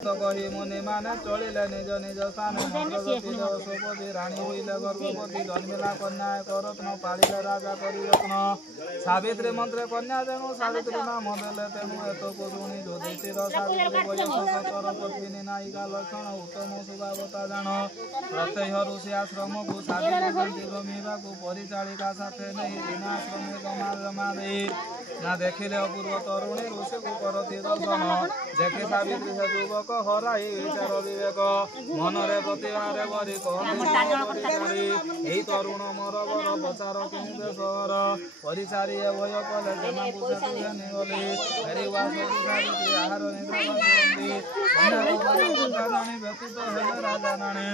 कही मुनि माने चलिले निज निज स्थाने मंत्रगति सोपति रानी होइले गर्भवती जन्मिला कन्या एक रत्न पालिले राजा करी रत्न सावित्री मंत्रे कन्या जेनु सावित्री नाम देले तेनु एतको शुणी युधिष्ठिर सावित्री वयस्क पत्नी नायिका लक्षण उत्तम स्वभावता जान प्रत्यय ऋषि आश्रम को सावित्री रमिबा को परिचालिका साथे नहीं दिनाश्रम जमा दे ना देखिले अपूर्व तरुणी ऋषि को करती दर्शन देखे सावित्री से युवक हराई विचार विवेक मनरे प्रतिभारे बरी कहती तरुण मोर बर बचार केउँ देशर परिचारी भय कले जमा पुछे गली फेरि सावित्री आहार निद्रा व्यतीत हेले राजा नाणी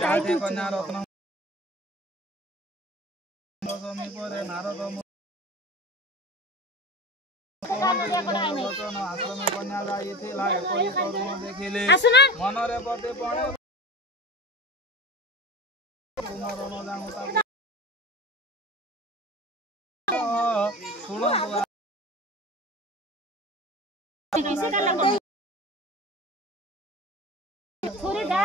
जाति कन्या रत्न समीपरे नारद आश्रम कन्या जाई थिला एकोई तरुण देखिले मनरे पते पणे मरण जानुता सुनो थोड़ी दा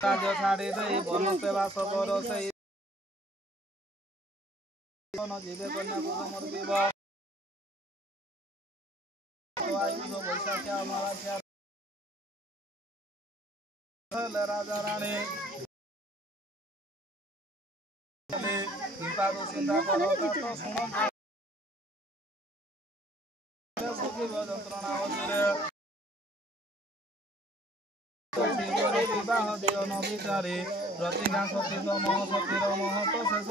राजा छाड़ी दे वन सेवा सबर से जीवे कन्या को समर्पिब आयुष वैशाख अमावास्या राजा रानी कृपा को चिंता करो तो सुनो जंत्रणा विवाह दियो न विचारे प्रतिज्ञा सती महशक्तिर महत शेष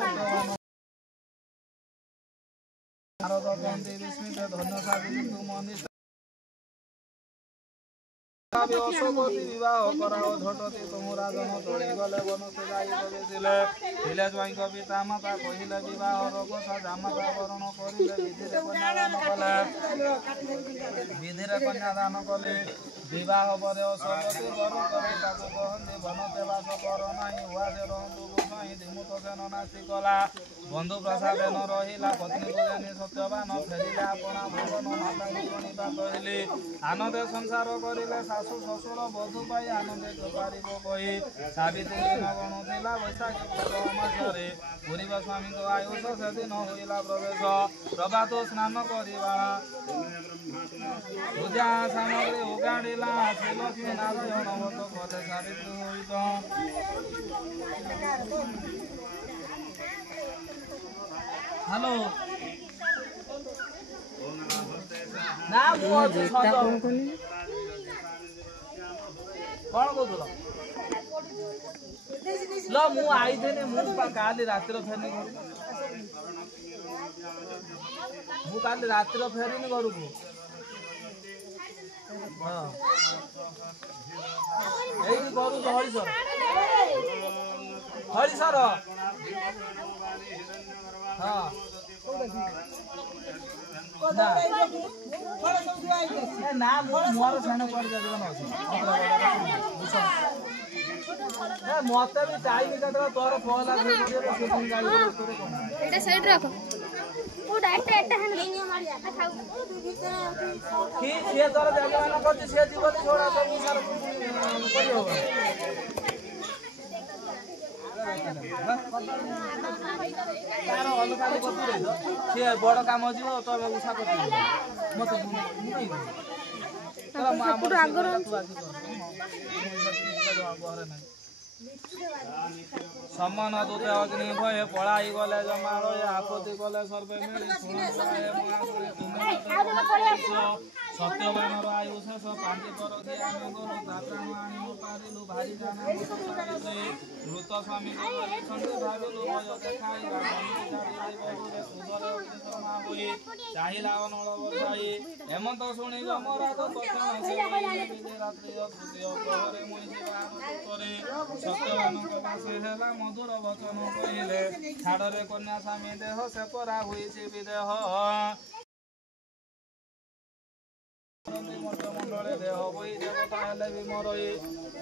नारद कहती विस्मित धन्य सावित्री तुम अशोकती विवाह कराओ झटती तुम राजन चढ़ी गले वन से जाई बगेसिले हिले ज्वाईं पिता माता कहिले विवाह रघसा जामाता वरण करिले विधिरे कन्यादान कले विवाह पर अशोकती वर करे ताकू कहती वन तेवास कर नाही हुआसे रहतु गोसाई दिमुत सेन नास्ति कला बंधु प्रसाद न रहिला पत्नी को जानी सत्यवान फेरिले आपणा भवन माता गणिबा कहले आनंद संसार करिले सासु ससुर बधु पाई आनंदे पारिब कही सावित्री न गणुला वैशाख मासरे पूर्व स्वामी को आयुष से दिन होइला प्रवेश प्रभात स्नान करिबा पूजा सामग्री उगाड़िला श्री लक्ष्मी नारायण व्रत कले सावित्री होइत हेलो ना कौन कहूल ल मु आई थे काली रातिर फेरनी घर मु काली रातिर फेरनी घर को यही करू तो हरिशर हां ना मोर सानो पड़ जात न ए मते भी टाइम कतरा तोर फोला से गाड़ी एटा साइड रखो ओ डाइट एटा हन नहीं मारी आता खाऊ की से तोर जगह न कर से जीवन छोड़ा सब सार करियो तार अलगा बतुरे से बड़ काम जिवो तबे उषा करती मते नहीं तोरा मामर आगर सम्मान दूते अग्नि भय पढ़ाई गले जमारो आपत्ति गले सर्वे मिली सत्यवान आयु शेष पांडि पर ज्ञान गुरु दाताण आनी पारिलु भारी जाना मृत स्वामी भाविलु भय देखाई चाहिला नल बसाई हेमंत शुणी जमराज सत्यवान हेला मधुर वचन कहले छाड़े कन्या स्वामी देह से परा हुई विदेह मंडले देह बही देवता हेले भी मरई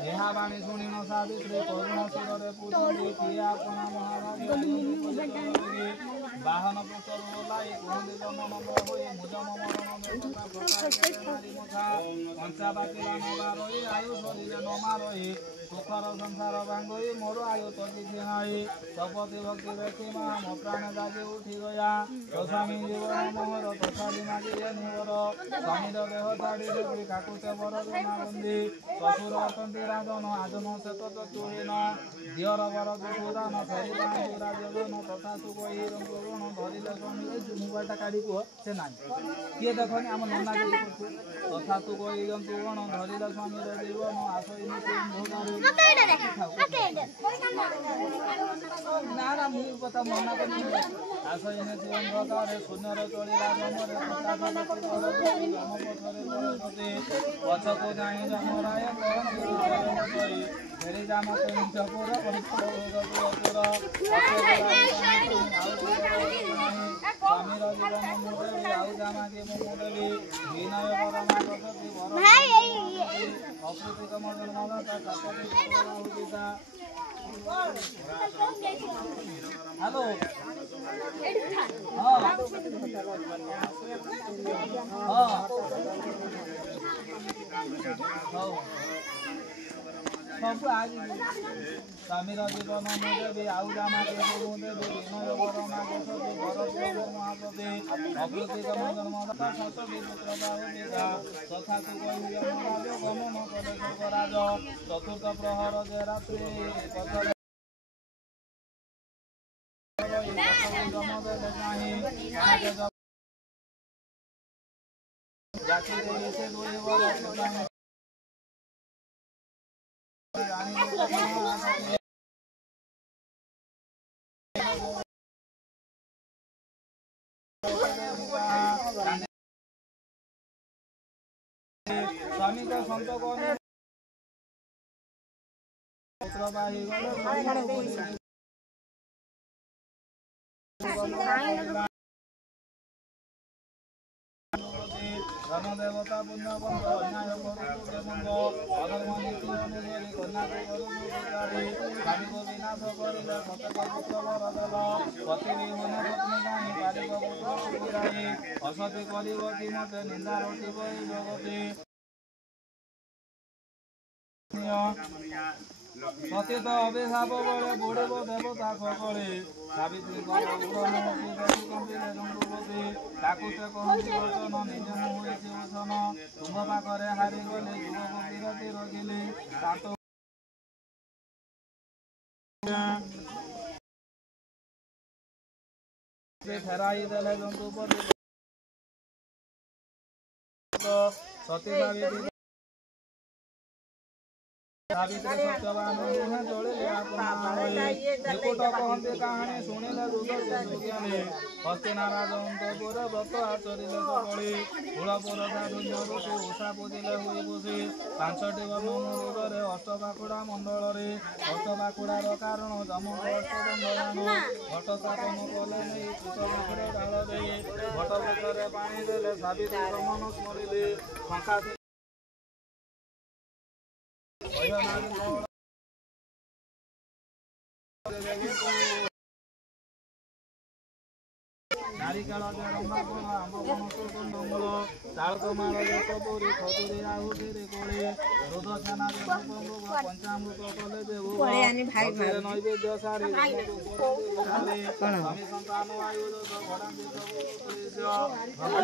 यहा बाणी शुणी न सावित्री करुण सुर पूछी किए आपना महाराज बाहन पुष्कर ओलाई कहते जमन हुई मुजम कंचा बाकिला नगा रही आयु शरीर नमा रही सुखर संसार भांगई मोर आयु तो किसी नाई सपति भक्ति देखी माँ मो प्राण जागे उठी गया तो स्वामी जीवन मोहर तथापि मागिए निवर स्वामीर देह छाड़ी देखी काकुते बर जमा बंदी ससुर अटंती राजन आजन से तो चुहीन दियर बर दुदान फेरी बांधु राजन तथा तु कही रंगण धरिले स्वामी मोबाइलटा काढ़ी कुह से ना किए देखनी आम नना तथा तु कही गण धरिले स्वामी जीवन आसई ना ना मु कथा मना कर आसई जीवन प्रकार शून्यर चलिला जमरे पछ को जाए जमराय फेरी जाम जपुर स्वामीर जीवन मुरली आउ जामा के मुरली विनय परमा गति अप्रीतिक मदन मदता हेलो सब आज स्वामीर जीवन मुदेवी आउ जामा के मुदेवी विनय परमा गति महापति अप्रीतिक मदन मदता सतवी पुत्र बाहुविदा तथा तु कही महाराज गमन कले स्वर्गराज चतुर्थ प्रहर जे रात्रि पथरे जाके से दुई वर स्वामी का संत को धन देवता पुण्य बंध अन्याय बंध अधर्म नीति अनुसारी कन्या स्वामी को विनाश करिले सतक पुत्र वर देल पति विहोन पत्नी गाई बालिक पुत्र सुराई असती करिब कि मते निंदा रटिब जगति सतीत अभिशाप बड़े बुड़ब देवता खगड़े सावित्री कंपिले रंगुपति ताकू से कहती वचन निज हुए वचन तुम पाखरे हारी गले युवक विरति रखिले फेराई देले जंतुपति सती सावित्री सावित्री सत्यवान मुहे चलिले निकुट कहते कहानी शुणिले दुर्दर्शन जोगियाने हस्तिना राजअन्तपुर व्रत आचरिले सकले कुलपुर साधुन्य ऋषि उषा पूजिले होई बसी 5टी वर्ण मुरुगरे अष्टबाकुड़ा मंडल अष्टबाकुड़ार कारण जमक अष्टदंडयान घट स्थापन कले नहीं कुशबाकुड़ डाल दे घट वृक्षरे पानी देले सावित्री रमन स्मरिले शंका नारिकेल रंभापण आम्बपण सुगंधमूल तालकमाल सबुरी खजुरी आहुति कोले दुधछेना पंचामृत कले देव नैवेद्य सारी स्वामी संतान आयुध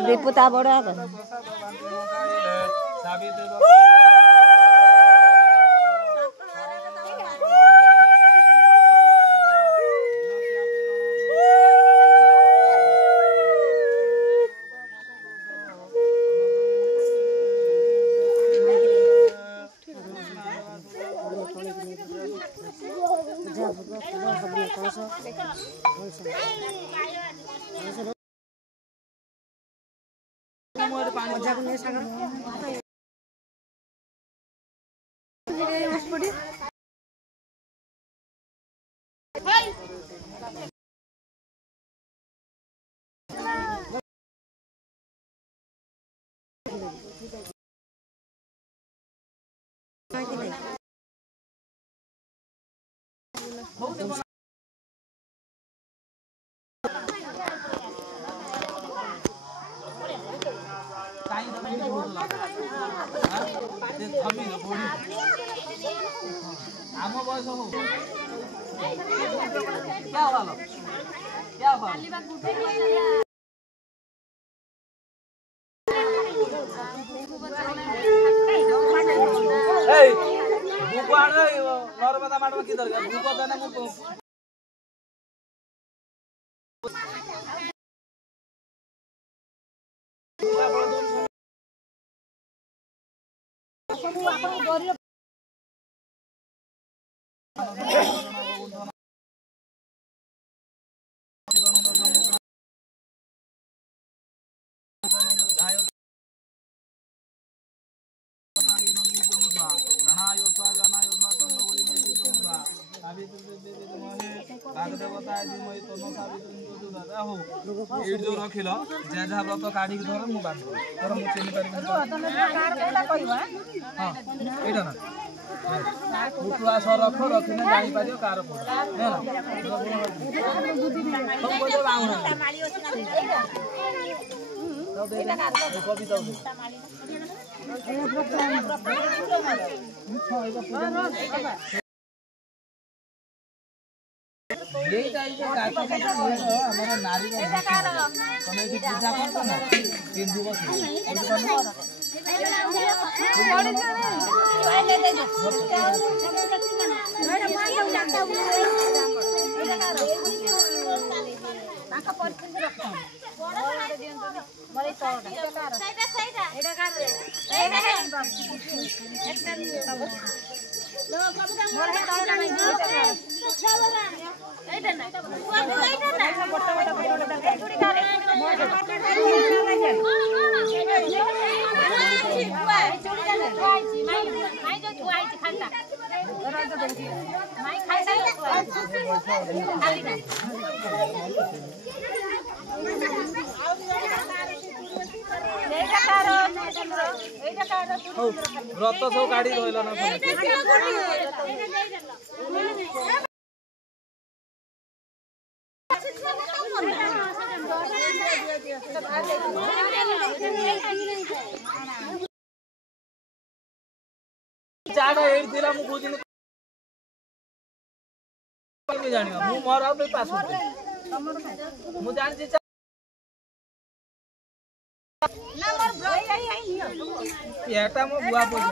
दीपुता बड़ा सावित्री आम बयस हो क्या भालो क्या भालो भूक आण नर्मदा माटमा कि दरकार भूक देना मु जो रखिल जहाँ व्रत काढ़ी धर मुझे बांध धर मुझे चिन्ह पारि यहाँ ना उपवास रख रखिने जापर कार कविता नारी तुम ये पूजा कर सिंधु व्रत सब गाड़ी रही ना चाड़ा एड़ा मुझे जानी मोर पास मुझे जानती एटा मो बुआ पैसा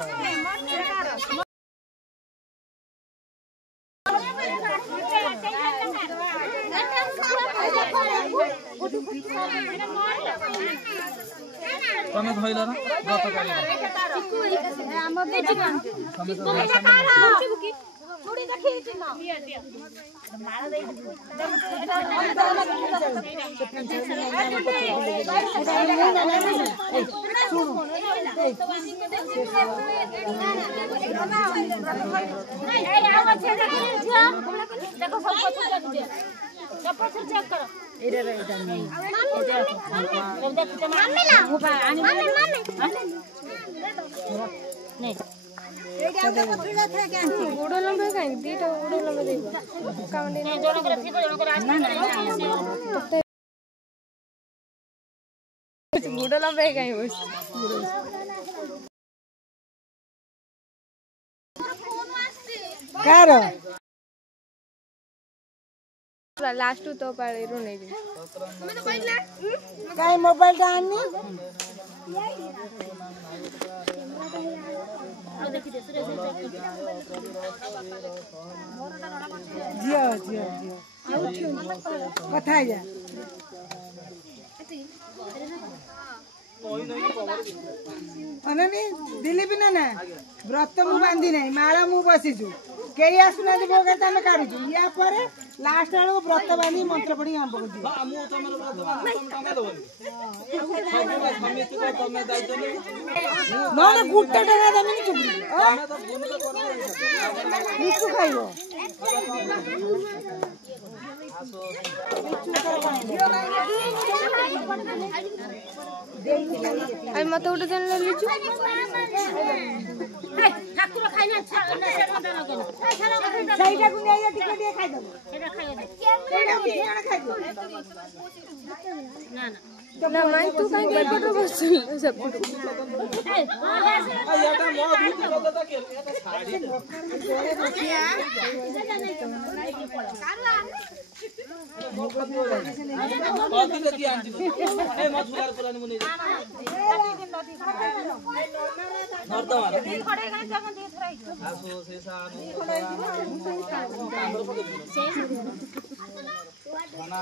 तमे धइल न व्रत करी छुड़ी देखि न माला दे देखो सब पछुर चेक करो इरे रे इधर नहीं मम्मी ला नहीं गुड़ लंबे कहीं दीटा गुड़ लंबे देखो कांडी नहीं जोनो कर थी जोनो कर आस्था नहीं गुड़ लंबे कहीं बस कार लास्ट तो पाले रो नहीं मैं तो कहला काय मोबाइल डालनी जियो जियो जियो कथा जा अननी दिलीप ना ना व्रत मु बांधी नहीं माला मु बसीचु कई आसुना भोग आम काढुचु या पर लास्ट बेल व्रत बांधी मंत्र पढ़ी आम पकड़ू ना गुटे टका देवी चुपड़ी लिचु खाइब आई मत उठे देन लिचु ठाकुर खाइना सहीटा को नहीं टिके टिके खाइ दबो सेटा खाइ दे सेटा को केना खाइ दो ना ना ना मैं तू कहीं के फोटो बस सब फोटो याटा मो दूध बदता के याटा साड़ी कति कति आन्टी ए म छुलार पुरानी मुनि नर्दमा आसो सेसा खाना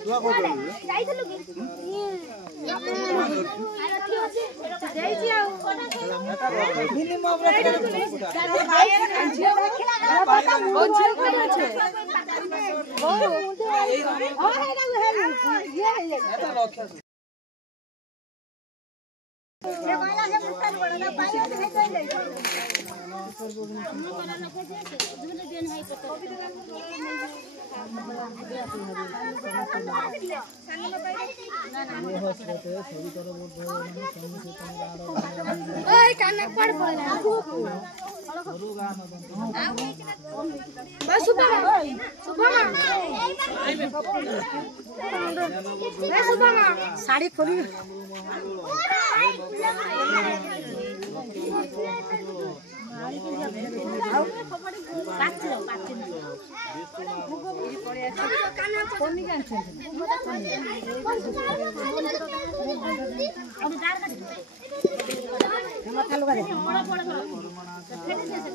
दुआ को जाइथलु कि जाइछि आ दिल्ली में व्रत ओ झियो करे छे ओए काने पड़ पड़ला बस सुबह साड़ी खोली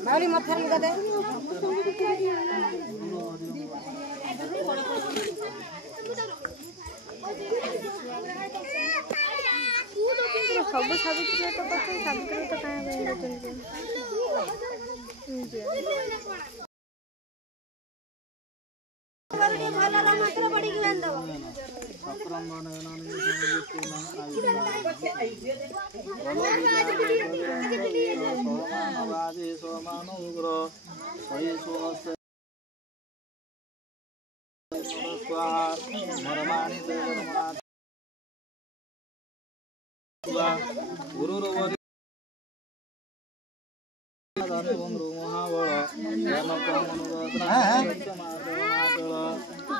बावली मत लगा दे सब सावित्री तो पता सावित्री तो काहे रहते करके भला मंत्र पढ़ी के लान दो गुरु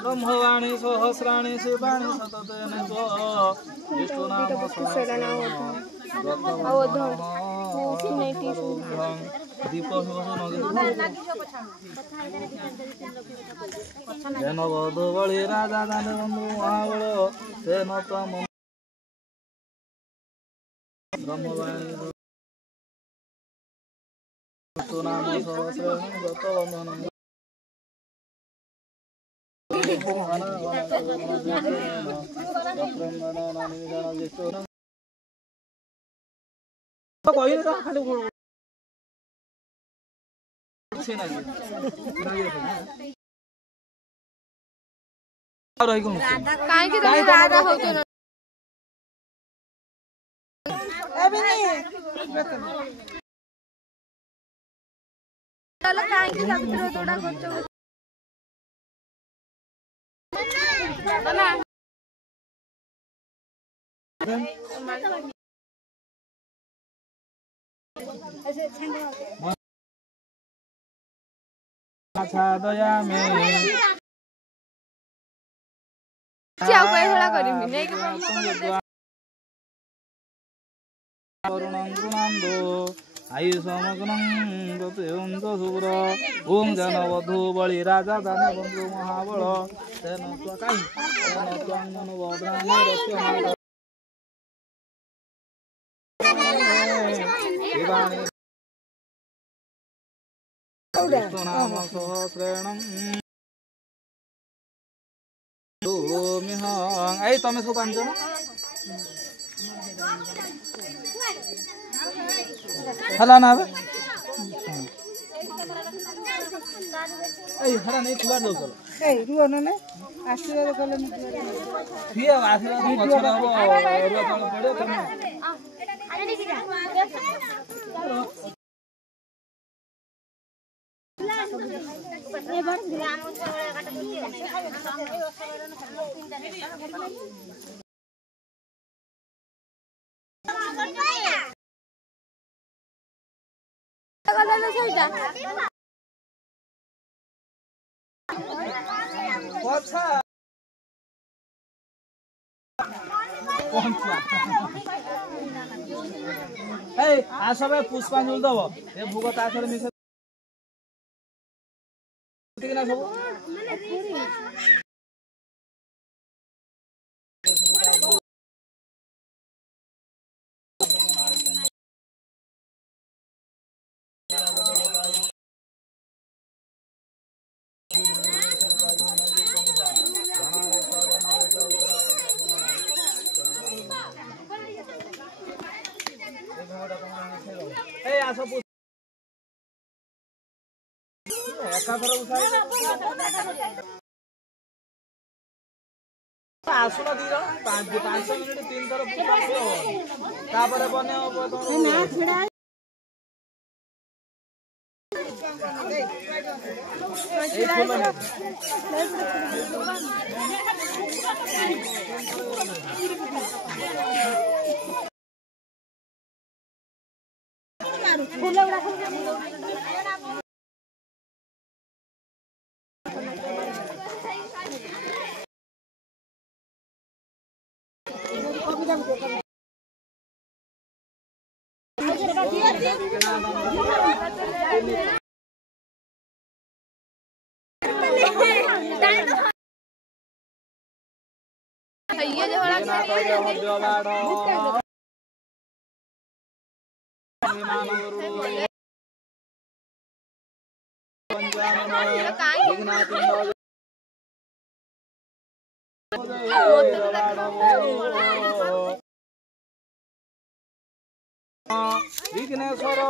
ब्रह्मवाणी सहस्राणि शिवाणि सततेन विष्णुनाम दीप जन बध बळी राजा दान बंधु महाबळ तेन तम ब्रह्मवाणी विष्णुनाम सहस्राणि गत बंधन କହିଲେ ତ ଖାଲି କାହିଁକି ତମେ ରାଧା ହଉଛ କାହିଁକି ସାବିତ୍ରୀ ଯୋଉଟା କରୁଛ ଛାଦୟାମେ ଆଉ ଏଇଭଳିଆ କରିବି ନେଇକି କରୁଣଂ ଗୁଣାନ୍ଦୋ ଆୟୁଷମଗ୍ନଂ ଦତେୟନ୍ତ ସୁର ଓಂ ଜନବଧୂ ବଳି ରାଜା ଦାନ ବନ୍ଧୁ ମହାବଳ ତେନ କାହିଁ ତେନ ତ୍ୱଂ ମନୋବଦ୍ରାମେ ରସ୍ୟମାତ ଶିବାଣୀ ନାମ ସହସ୍ରେଣଂ ଏଇ ତମେ ସବୁ ପାଞ୍ଚ ଜଣ ହେଲା ନା ଏଇ ହରା ନେଇ ଖୁଆ ଦଉଛ ଏଇ ରୁହ ନା ଆଶୀର୍ବାଦ କଲେ ମୁଁ କିଏ ଆଶୀର୍ବାଦ ଗଛରେ ହବ ଅରୁଆ ଚାଉଳ ପଡିବ ତମେ আসবে পুষ্পাঞ্জলি দেব এ ভোগ তা সাথে মিশে না সব आसुना दी जण 5 मिनिट 3 थर तापर बने ये जो विघ्नेश्वर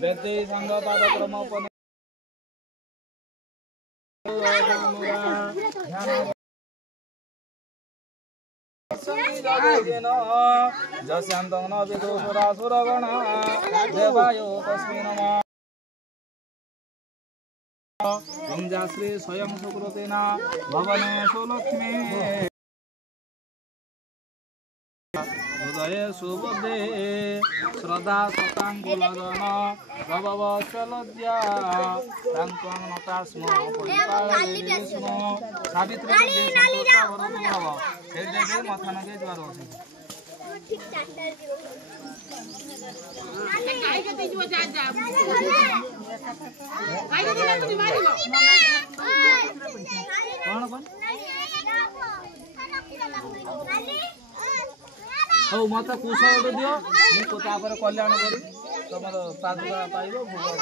वेदे संग पाद क्रम जस्यांतं न विदुसुरासुरगण देवायो तस्मै नमः गंजाश्री स्वयं सुकृतेना भवनेषु लक्ष्मी हृदय सुबुद्धे श्रद्धा सताङ्कुलगण प्रभवत्सलज्जा ताङ्कं नतास्म परिपालये विष्णु सावित्री से देखे माथा नगे ज्वार होसी ठीक चाटर दियो गाय के दिजो जा जा गाय के दिला तू मारिबो कोन कोन हौ मत कुश गोटे दियो मु तापर कल्याण करी तुमर पादुका पाइब भोग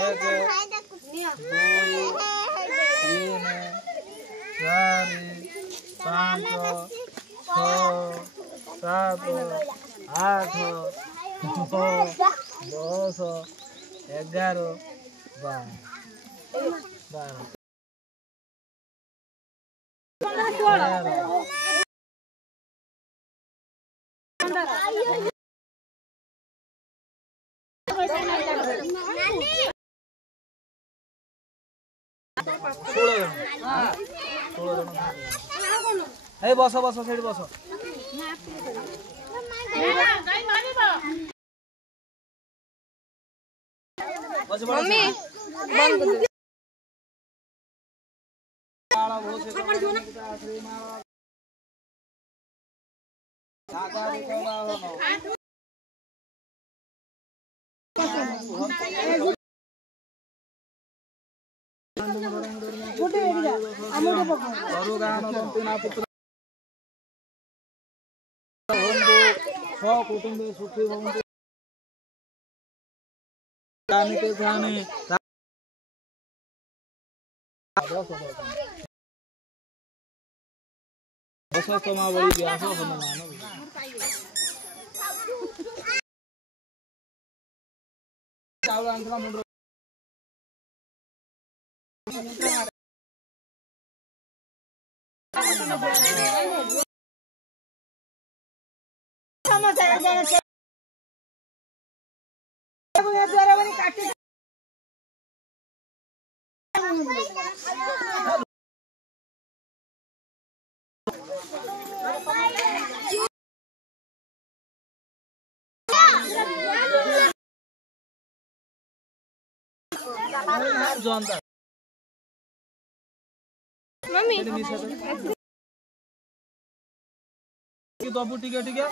1 2 3 4 5 6 7 8 9 10 11 12 ए बस बस सेठी बस मम्मी बंद कर कुटुंबे सुखी होंगे मम्मी दबू टिके टिके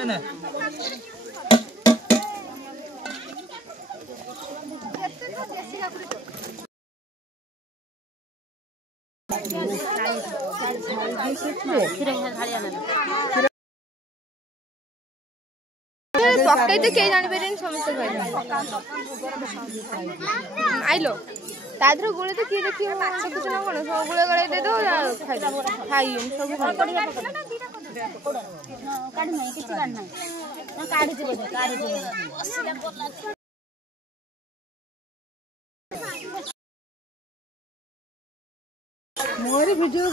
एने पक्कै त केही जानि परिन समस्त गयो आइलो ताद्रो गुळे त के देखियो माछ कुछ न कोन सब गुळे गळे दे दो खाइ खाइयो सब काढी नाही किती काढ नाही ना काढी दे मोरी वीडियो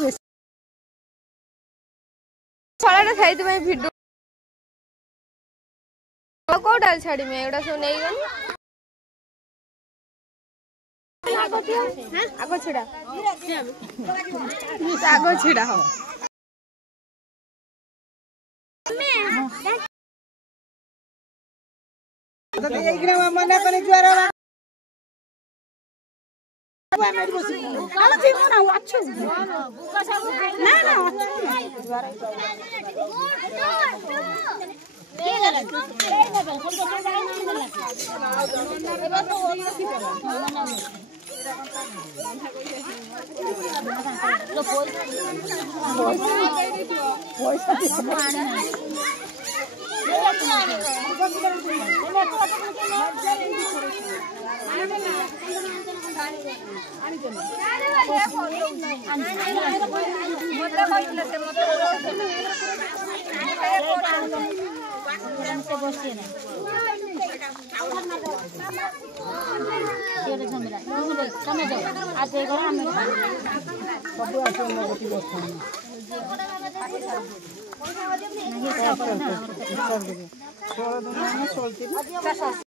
छळाटा खाइ त मैं वीडियो कोडाल छाड़ी में एडा सो नहीं गनी आगो छिड़ा आगो छिड़ा हो तो एकरा मना कने जुआरा कालो ठीक ना अच्छो ना ना